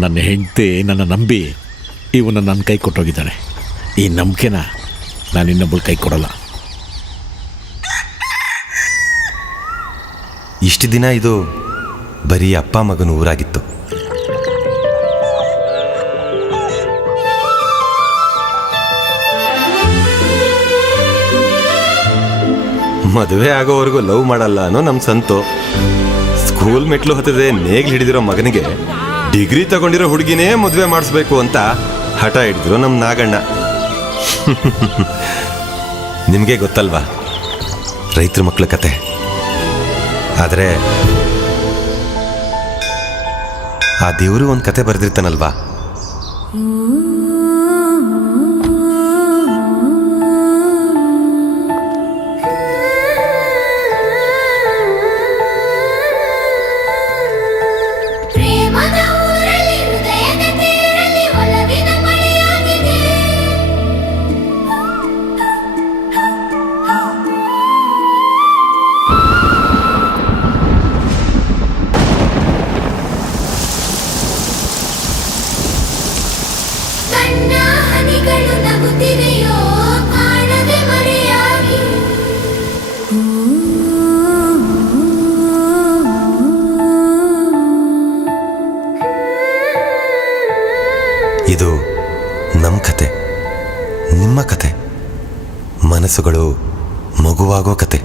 ನನ್ನ ಹೆಂಡತಿ ನನ್ನ ನಂಬಿ ಇವನ್ನ ನನ್ನ ಕೈ ಕೊಟ್ಟೋಗಿದ್ದಾಳೆ. ಈ ನಂಬಿಕೆನ ನಾನು ಇನ್ನೊಬ್ಬಳು ಕೈ ಕೊಡಲ್ಲ. ಇಷ್ಟು ದಿನ ಇದು ಬರೀ ಅಪ್ಪ ಮಗನ ಊರಾಗಿತ್ತು. ಮದುವೆ ಆಗೋವರೆಗೂ ಲವ್ ಮಾಡಲ್ಲ ಅನ್ನೋ ನಮ್ಮ ಸಂತು. ಸ್ಕೂಲ್ ಮೆಟ್ಲು ಹತ್ತದೆ ನೇಗ್ಲು ಹಿಡಿದಿರೋ ಮಗನಿಗೆ ಡಿಗ್ರಿ ತಗೊಂಡಿರೋ ಹುಡುಗಿನೇ ಮದುವೆ ಮಾಡಿಸ್ಬೇಕು ಅಂತ ಹಠ ಹಿಡಿದ್ರು ನಮ್ಮ ನಾಗಣ್ಣ. ನಿಮಗೆ ಗೊತ್ತಲ್ವಾ ರೈತರ ಮಕ್ಕಳ ಕತೆ. ಆದರೆ ಆ ದೇವರು ಒಂದು ಕತೆ ಬರೆದಿರ್ತಾನಲ್ವಾ, ಇದು ನಮ್ಮ ಕತೆ, ನಿಮ್ಮ ಕತೆ, ಮನಸ್ಸುಗಳು ಮಗುವಾಗೋ ಕತೆ.